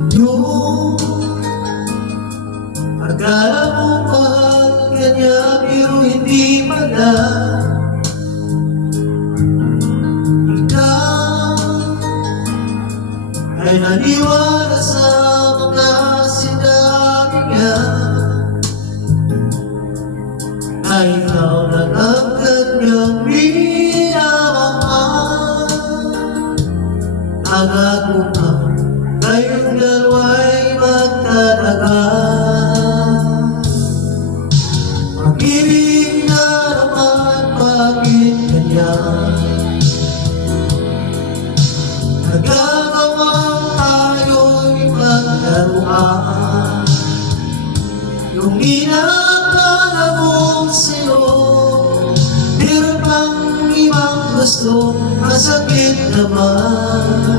Yung akala mo mahal ka niya, pero hindi pala. Ikaw ay naniwala sa mga sinabi niya, na ikaw lang ang kanyang minamahal. Nangako ka kayong dalawa'y magtatagal. Pag-ibig na naman, bakit ganyan? Nagagawang tayo'y maglaruan. Yung inakala mong sa'yo, meron pang ibang gusto, masakit naman.